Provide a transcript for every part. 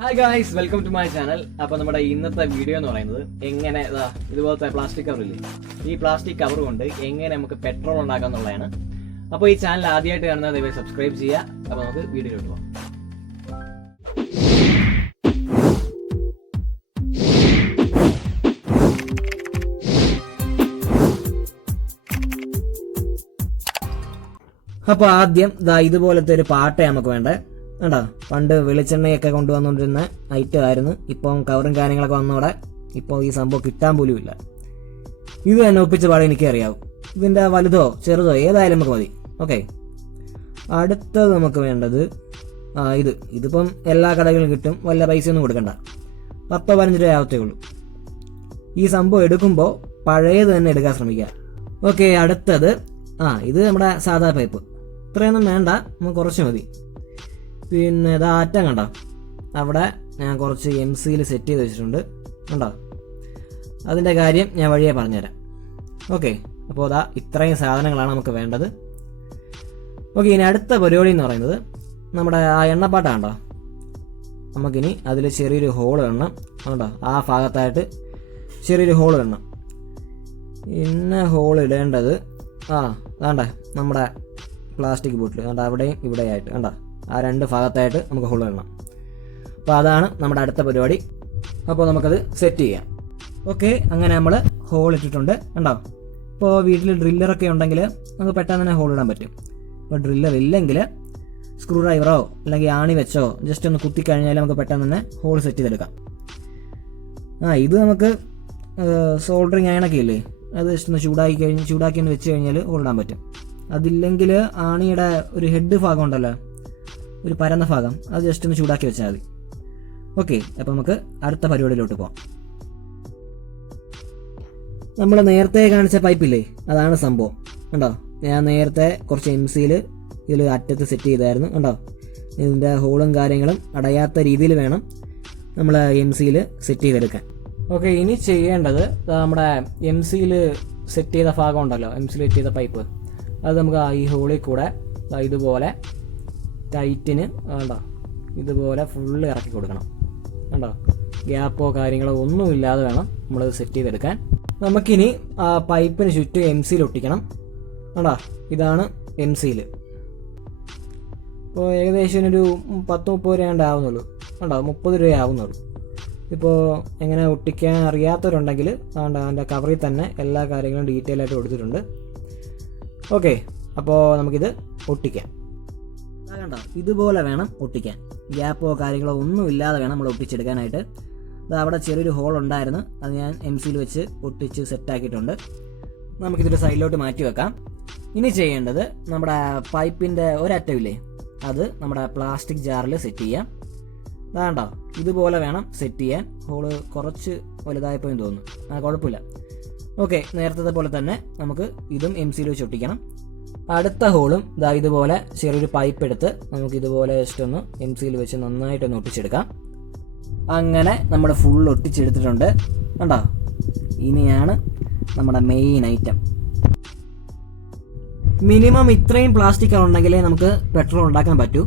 Hi guys, welcome to my channel. അപ്പോൾ നമ്മുടെ ഇന്നത്തെ വീഡിയോ എന്ന് പറയുന്നത് എങ്ങനെ ഇതുപോലത്തെ പ്ലാസ്റ്റിക് കവറില്ലേ, ഈ പ്ലാസ്റ്റിക് കവർ കൊണ്ട് എങ്ങനെ നമുക്ക് പെട്രോൾ ഉണ്ടാക്കാം എന്നുള്ളതാണ്. അപ്പോൾ ഈ ചാനൽ ആദ്യമായിട്ട് കാണുന്നത് ദയവായി സബ്സ്ക്രൈബ് ചെയ്യുക. അപ്പോൾ നമുക്ക് വീഡിയോയിലോട്ട് പോകാം. അപ്പോൾ ആദ്യം ഇതുപോലത്തെ ഒരു പാട്ട നമുക്ക് വേണ്ടേ. വേണ്ട, പണ്ട് വെളിച്ചെണ്ണയൊക്കെ കൊണ്ടുവന്നുകൊണ്ടിരുന്ന ഐറ്റം ആയിരുന്നു. ഇപ്പം കവറും കാര്യങ്ങളൊക്കെ വന്നോടെ ഇപ്പോൾ ഈ സംഭവം കിട്ടാൻ പോലും ഇല്ല. ഇത് തന്നെ ഒപ്പിച്ച പാടെ എനിക്കറിയാവും. ഇതിൻ്റെ വലുതോ ചെറുതോ ഏതായാലും നമുക്ക് മതി. ഓക്കെ, അടുത്തത് നമുക്ക് വേണ്ടത് ഇതിപ്പം എല്ലാ കടകളിലും കിട്ടും, വല്ല പൈസയൊന്നും കൊടുക്കണ്ട. 10-15 രൂപ ആവത്തേ ഉള്ളൂ. ഈ സംഭവം എടുക്കുമ്പോൾ പഴയത് തന്നെ എടുക്കാൻ ശ്രമിക്കുക. ഓക്കെ, അടുത്തത് ഇത് നമ്മുടെ സാധാ പൈപ്പ്. ഇത്രയൊന്നും വേണ്ട, നമുക്ക് കുറച്ച് മതി. പിന്നെ അറ്റം കണ്ടോ, അവിടെ ഞാൻ കുറച്ച് MC സെറ്റ് ചെയ്ത് വെച്ചിട്ടുണ്ട്. കണ്ടോ, അതിൻ്റെ കാര്യം ഞാൻ വഴിയെ പറഞ്ഞുതരാം. ഓക്കെ, അപ്പോൾ ഇത്രയും സാധനങ്ങളാണ് നമുക്ക് വേണ്ടത്. ഓക്കെ, ഇനി അടുത്ത പരിപാടി എന്ന് പറയുന്നത് നമ്മുടെ എണ്ണപ്പാട്ട കണ്ടോ, നമുക്കിനി അതിൽ ചെറിയൊരു ഹോൾ ഇടണം. കണ്ടോ, ആ ഭാഗത്തായിട്ട് ചെറിയൊരു ഹോൾ ഇടണം. പിന്നെ ഹോൾ ഇടേണ്ടത് വേണ്ട നമ്മുടെ പ്ലാസ്റ്റിക് ബോട്ടിൽ കണ്ട, അവിടെയും ഇവിടെയായിട്ട് കണ്ട, ആ 2 ഭാഗത്തായിട്ട് നമുക്ക് ഹോൾ ഇടണം. അപ്പോൾ അതാണ് നമ്മുടെ അടുത്ത പരിപാടി. അപ്പോൾ നമുക്കത് സെറ്റ് ചെയ്യാം. ഓക്കെ, അങ്ങനെ നമ്മൾ ഹോൾ ഇട്ടിട്ടുണ്ട്. കണ്ടോ, ഇപ്പോൾ വീട്ടിൽ ഡ്രില്ലറൊക്കെ ഉണ്ടെങ്കിൽ നമുക്ക് പെട്ടെന്ന് തന്നെ ഹോൾ ഇടാൻ പറ്റും. ഇപ്പോൾ ഡ്രില്ലർ ഇല്ലെങ്കിൽ സ്ക്രൂ ഡ്രൈവറോ അല്ലെങ്കിൽ ആണി വെച്ചോ ജസ്റ്റ് ഒന്ന് കുത്തിക്കഴിഞ്ഞാൽ നമുക്ക് പെട്ടെന്ന് തന്നെ ഹോൾ സെറ്റ് ചെയ്തെടുക്കാം. ഇത് നമുക്ക് സോൾഡറിങ് അയണൊക്കെ ഇല്ലേ, അത് ജസ്റ്റ് ഒന്ന് ചൂടാക്കി ഒന്ന് വെച്ച് കഴിഞ്ഞാൽ ഹോൾ ഇടാൻ പറ്റും. അതില്ലെങ്കിൽ ആണിയുടെ ഒരു ഹെഡ് ഭാഗം ഉണ്ടല്ലോ, ഒരു പരന്ന ഭാഗം, അത് ജസ്റ്റ് ഒന്ന് ചൂടാക്കി വെച്ചാൽ മതി. ഓക്കെ, അപ്പോൾ നമുക്ക് അടുത്ത പരിപാടിയിലോട്ട് പോകാം. നമ്മൾ നേരത്തെ കാണിച്ച പൈപ്പില്ലേ, അതാണ് സംഭവം. കണ്ടോ, ഞാൻ നേരത്തെ കുറച്ച് MC ഇതിൽ അറ്റത്ത് സെറ്റ് ചെയ്തായിരുന്നു. കണ്ടോ, ഇതിൻ്റെ ഹോളും കാര്യങ്ങളും അടയാത്ത രീതിയിൽ വേണം നമ്മൾ MC സെറ്റ് ചെയ്തെടുക്കാൻ. ഓക്കെ, ഇനി ചെയ്യേണ്ടത് നമ്മുടെ MC സെറ്റ് ചെയ്ത ഭാഗം ഉണ്ടല്ലോ, MC സെറ്റ് ചെയ്ത പൈപ്പ്, അത് നമുക്ക് ഈ ഹോളിൽ കൂടെ ഇതുപോലെ ടൈറ്റിന് വേണ്ട ഇതുപോലെ ഫുള്ള് ഇറക്കി കൊടുക്കണം. കണ്ടോ, ഗ്യാപ്പോ കാര്യങ്ങളോ ഒന്നുമില്ലാതെ വേണം നമ്മളത് സെറ്റ് ചെയ്തെടുക്കാൻ. നമുക്കിനി പൈപ്പിന് ചുറ്റും MC ഒട്ടിക്കണം. കണ്ടോ, ഇതാണ് MC. ഇപ്പോൾ ഏകദേശം ഒരു 10-30 രൂപ ആവുന്നുള്ളൂ. കണ്ടോ, 30 രൂപ ആവുന്നുള്ളൂ. ഇപ്പോൾ എങ്ങനെ ഒട്ടിക്കാൻ അറിയാത്തവരുണ്ടെങ്കിൽ അതിൻ്റെ കവറിൽ തന്നെ എല്ലാ കാര്യങ്ങളും ഡീറ്റെയിൽ ആയിട്ട് കൊടുത്തിട്ടുണ്ട്. ഓക്കെ, അപ്പോൾ നമുക്കിത് ഒട്ടിക്കാം. കണ്ടോ, ഇതുപോലെ വേണം ഒട്ടിക്കാൻ. ഗ്യാപ്പോ കാര്യങ്ങളോ ഒന്നും ഇല്ലാതെ വേണം നമ്മൾ ഒട്ടിച്ചെടുക്കാനായിട്ട്. അവിടെ ചെറിയൊരു ഹോൾ ഉണ്ടായിരുന്നു, അത് ഞാൻ MC വെച്ച് ഒട്ടിച്ച് സെറ്റാക്കിയിട്ടുണ്ട്. നമുക്കിതൊരു സൈഡിലോട്ട് മാറ്റി വെക്കാം. ഇനി ചെയ്യേണ്ടത് നമ്മുടെ പൈപ്പിൻ്റെ ഒരറ്റമില്ലേ, അത് നമ്മുടെ പ്ലാസ്റ്റിക് ജാറിൽ സെറ്റ് ചെയ്യാം. അതാണ്ടോ, ഇതുപോലെ വേണം സെറ്റ് ചെയ്യാൻ. ഹോള് കുറച്ച് വലുതായപ്പോഴും തോന്നുന്നു, കുഴപ്പമില്ല. ഓക്കെ, നേരത്തെ പോലെ തന്നെ നമുക്ക് ഇതും MC വെച്ച് ഒട്ടിക്കണം. അടുത്ത ഹോളും ഇതുപോലെ ചെറിയൊരു പൈപ്പ് എടുത്ത് നമുക്ക് ഇതുപോലെ ജസ്റ്റ് ഒന്ന് MC വെച്ച് നന്നായിട്ടൊന്ന് ഒട്ടിച്ചെടുക്കാം. അങ്ങനെ നമ്മൾ ഫുൾ ഒട്ടിച്ചെടുത്തിട്ടുണ്ട്. കണ്ടോ, ഇനിയാണ് നമ്മുടെ മെയിൻ ഐറ്റം. മിനിമം ഇത്രയും പ്ലാസ്റ്റിക് കവർ ഉണ്ടെങ്കിലേ നമുക്ക് പെട്രോൾ ഉണ്ടാക്കാൻ പറ്റൂ.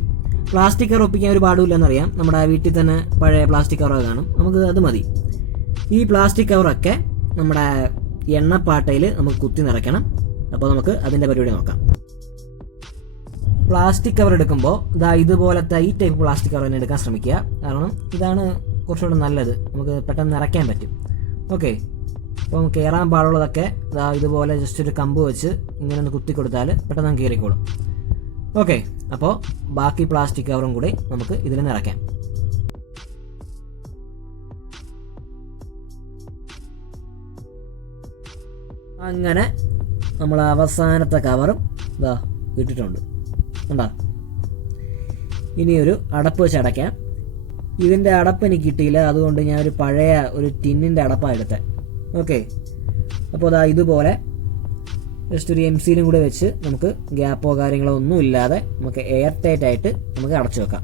പ്ലാസ്റ്റിക് കവർ ഒപ്പിക്കാൻ ഒരു പാടുമില്ലെന്നറിയാം. നമ്മുടെ വീട്ടിൽ തന്നെ പഴയ പ്ലാസ്റ്റിക് കവറൊക്കെ കാണും, നമുക്ക് അത് മതി. ഈ പ്ലാസ്റ്റിക് കവറൊക്കെ നമ്മുടെ എണ്ണപ്പാട്ടയിൽ നമുക്ക് കുത്തി നിറയ്ക്കണം. അപ്പോൾ നമുക്ക് അതിൻ്റെ പരിപാടി നോക്കാം. പ്ലാസ്റ്റിക് കവർ എടുക്കുമ്പോൾ ഇതുപോലത്തെ ഈ ടൈപ്പ് പ്ലാസ്റ്റിക് കവർ തന്നെ എടുക്കാൻ ശ്രമിക്കുക. കാരണം ഇതാണ് കുറച്ചുകൂടെ നല്ലത്, നമുക്ക് പെട്ടെന്ന് നിറയ്ക്കാൻ പറ്റും. ഓക്കെ, അപ്പം കയറാൻ പാടുള്ളതൊക്കെ ഇതുപോലെ ജസ്റ്റ് ഒരു കമ്പ് വെച്ച് ഇങ്ങനെ ഒന്ന് കുത്തി കൊടുത്താൽ പെട്ടെന്ന് കയറിക്കോളും. ഓക്കെ, അപ്പോൾ ബാക്കി പ്ലാസ്റ്റിക് കവറും കൂടി നമുക്ക് ഇതിൽ നിറയ്ക്കാം. അങ്ങനെ നമ്മൾ അവസാനത്തെ കവറും ഇട്ടിട്ടുണ്ട്. കണ്ടോ, ഇനി ഒരു അടപ്പ് വെച്ച് അടയ്ക്കാം. ഇതിൻ്റെ അടപ്പ് എനിക്ക് കിട്ടിയില്ല, അതുകൊണ്ട് ഞാൻ ഒരു പഴയ ഒരു ടിന്നിൻ്റെ അടപ്പാണ് എടുത്തത്. ഓക്കെ, അപ്പോൾ ഇതുപോലെ ജസ്റ്റ് ഒരു MC കൂടെ വെച്ച് നമുക്ക് ഗ്യാപ്പോ കാര്യങ്ങളോ ഒന്നും ഇല്ലാതെ നമുക്ക് എയർ ടൈറ്റ് ആയിട്ട് നമുക്ക് അടച്ചു വെക്കാം.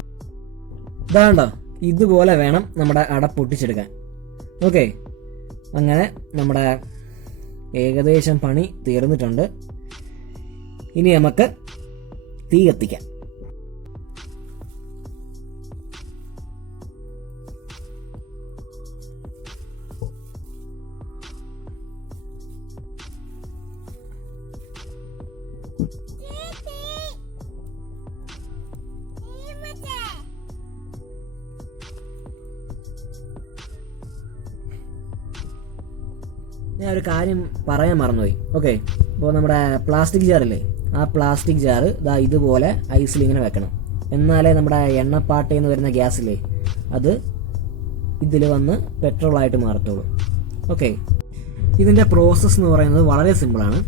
ഇതാണ്ടോ, ഇതുപോലെ വേണം നമ്മുടെ അടപ്പ് ഒട്ടിച്ചെടുക്കാൻ. ഓക്കെ, അങ്ങനെ നമ്മുടെ ഏകദേശം പണി തീർന്നിട്ടുണ്ട്. ഇനി നമുക്ക് തീ കത്തിക്കാം. ഞാൻ ഒരു കാര്യം പറയാൻ മറന്നുപോയി. ഓക്കെ, ഇപ്പോൾ നമ്മുടെ പ്ലാസ്റ്റിക് ജാറില്ലേ, ആ പ്ലാസ്റ്റിക് ജാറ് ഇതുപോലെ ഐസിൽ ഇങ്ങനെ വെക്കണം. എന്നാലേ നമ്മുടെ എണ്ണപ്പാട്ടയിൽ നിന്ന് വരുന്ന ഗ്യാസില്ലേ അത് ഇതിൽ വന്ന് പെട്രോളായിട്ട് മാറത്തുള്ളൂ. ഓക്കെ, ഇതിൻ്റെ പ്രോസസ്സ് എന്ന് പറയുന്നത് വളരെ സിമ്പിളാണ്.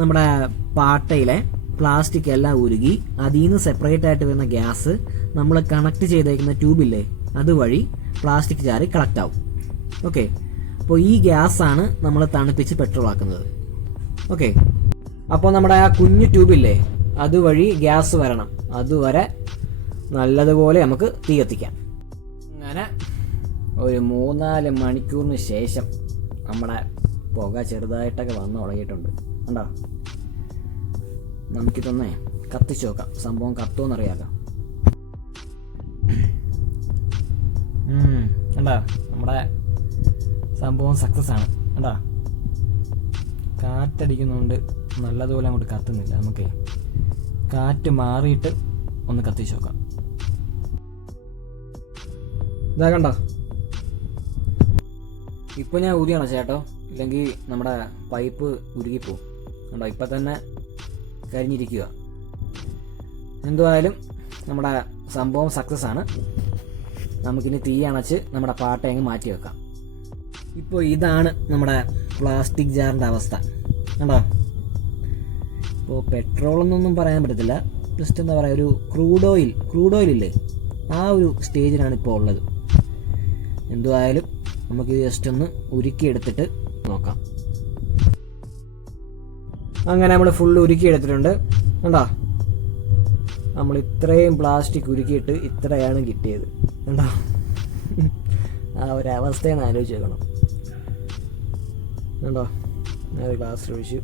നമ്മുടെ പാട്ടയിലെ പ്ലാസ്റ്റിക് എല്ലാം ഉരുകി അതിൽ നിന്ന് സെപ്പറേറ്റ് ആയിട്ട് വരുന്ന ഗ്യാസ് നമ്മൾ കണക്ട് ചെയ്തേക്കുന്ന ട്യൂബില്ലേ അതുവഴി പ്ലാസ്റ്റിക് ജാറി കളക്ട് ആവും. ഓക്കെ, അപ്പോൾ ഈ ഗ്യാസാണ് നമ്മൾ തണുപ്പിച്ച് പെട്രോൾ ആക്കുന്നത്. ഓക്കെ, അപ്പോൾ നമ്മുടെ ആ കുഞ്ഞു ട്യൂബില്ലേ അതുവഴി ഗ്യാസ് വരണം, അതുവരെ നല്ലതുപോലെ നമുക്ക് തീ കത്തിക്കാം. അങ്ങനെ ഒരു 3-4 മണിക്കൂറിന് ശേഷം നമ്മുടെ പുക ചെറുതായിട്ടൊക്കെ വന്ന് തുടങ്ങിയിട്ടുണ്ട്. കണ്ടോ, നമുക്കിതൊന്നേ കത്തിച്ച് നോക്കാം, സംഭവം കത്തുമെന്നറിയാലോ. കണ്ടോ, നമ്മുടെ സംഭവം സക്സസ് ആണ്. കണ്ടോ, കാറ്റടിക്കുന്നുണ്ട്, നല്ലതുപോലെ അങ്ങോട്ട് കത്തുന്നില്ല. നമുക്ക് കാറ്റ് മാറിയിട്ട് ഒന്ന് കത്തിച്ച് നോക്കാം. ഇതാ കണ്ടോ, ഇപ്പോൾ ഞാൻ ഊതിയാണോ ചേട്ടോ, ഇല്ലെങ്കിൽ നമ്മുടെ പൈപ്പ് ഉരുകിപ്പോവും. കണ്ടോ, ഇപ്പം തന്നെ കരിഞ്ഞിരിക്കുക. എന്തുവായാലും നമ്മുടെ സംഭവം സക്സസ് ആണ്. നമുക്കിനി തീ അണച്ച് നമ്മുടെ പാട്ട അങ്ങ് മാറ്റി വെക്കാം. ഇപ്പോൾ ഇതാണ് നമ്മുടെ പ്ലാസ്റ്റിക് ജാറിൻ്റെ അവസ്ഥ. കണ്ടോ, ഇപ്പോൾ പെട്രോൾ എന്നൊന്നും പറയാൻ പറ്റത്തില്ല, ജസ്റ്റ് എന്താ പറയുക, ഒരു ക്രൂഡ് ഓയിൽ ഇല്ലേ ആ ഒരു സ്റ്റേജിലാണ് ഇപ്പോൾ ഉള്ളത്. എന്തുവായാലും നമുക്ക് ജസ്റ്റ് ഒന്ന് ഉരുക്കിയെടുത്തിട്ട് നോക്കാം. അങ്ങനെ നമ്മൾ ഫുള്ള് ഉരുക്കിയെടുത്തിട്ടുണ്ട്. കണ്ടോ, നമ്മൾ ഇത്രയും പ്ലാസ്റ്റിക് ഉരുക്കിയിട്ട് ഇത്രയാണ് കിട്ടിയത്. കണ്ടോ, ആ ഒരവസ്ഥയെന്ന് ആലോചിച്ച് നോക്കണം. കണ്ടോ, ഞാൻ ഗ്ലാസ്സിൽ ഒഴിച്ച്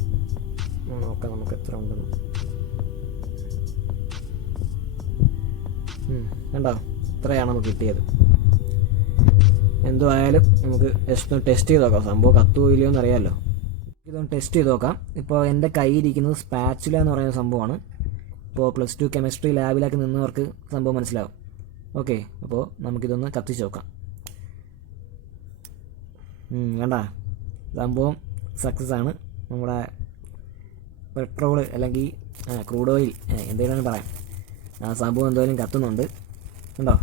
നോക്കാം നമുക്ക് എത്ര ഉണ്ടെന്ന്. കണ്ടോ, ഇത്രയാണ് നമുക്ക് കിട്ടിയത്. എന്തുമായാലും നമുക്ക് ജസ്റ്റ് ഒന്ന് ടെസ്റ്റ് ചെയ്ത് നോക്കാം, സംഭവം കത്തുമോ ഇല്ലയോ എന്ന് അറിയാമല്ലോ. ഇതൊന്ന് ടെസ്റ്റ് ചെയ്ത് നോക്കാം. ഇപ്പോൾ എൻ്റെ കയ്യിലിരിക്കുന്നത് സ്പാച്ചുല എന്ന് പറയുന്ന സംഭവമാണ്. ഇപ്പോൾ +2 കെമിസ്ട്രി ലാബിലൊക്കെ നിന്നവർക്ക് സംഭവം മനസ്സിലാവും. ഓക്കെ, അപ്പോൾ നമുക്കിതൊന്ന് കത്തിച്ച് നോക്കാം. കണ്ടാ, സംഭവം സക്സസ് ആണ്. നമ്മുടെ പെട്രോൾ അല്ലെങ്കിൽ ക്രൂഡ് ഓയിൽ എന്തെങ്കിലും പറയാം, ആ സംഭവം എന്തായാലും കത്തുന്നുണ്ട്. കണ്ടോ,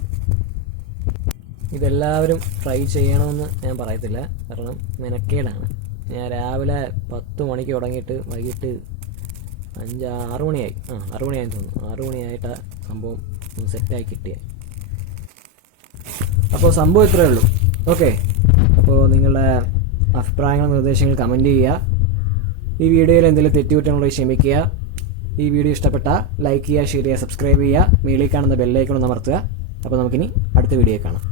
ഇതെല്ലാവരും ട്രൈ ചെയ്യണമെന്ന് ഞാൻ പറയത്തില്ല, കാരണം മെനക്കേടാണ്. ഞാൻ രാവിലെ 10 മണിക്ക് തുടങ്ങിയിട്ട് വൈകിട്ട് 6 മണിയായി, 6 മണിയായെന്ന് തോന്നുന്നു. 6 മണിയായിട്ടാണ് സംഭവം സെറ്റായി കിട്ടിയത്. അപ്പോൾ സംഭവം ഇത്രയേ ഉള്ളൂ. ഓക്കെ, അപ്പോൾ നിങ്ങളുടെ അഭിപ്രായങ്ങളും നിർദ്ദേശങ്ങൾ കമൻറ്റ് ചെയ്യുക. ഈ വീഡിയോയിൽ എന്തെങ്കിലും തെറ്റുകുറ്റങ്ങളെ ക്ഷമിക്കുക. ഈ വീഡിയോ ഇഷ്ടപ്പെട്ടാൽ ലൈക്ക് ചെയ്യുക, ഷെയർ ചെയ്യുക, സബ്സ്ക്രൈബ് ചെയ്യുക, മേളിൽ കാണുന്ന ബെല്ലൈക്കൺ ഒന്ന് അമർത്തുക. അപ്പോൾ നമുക്കിനി അടുത്ത വീഡിയോ കാണാം.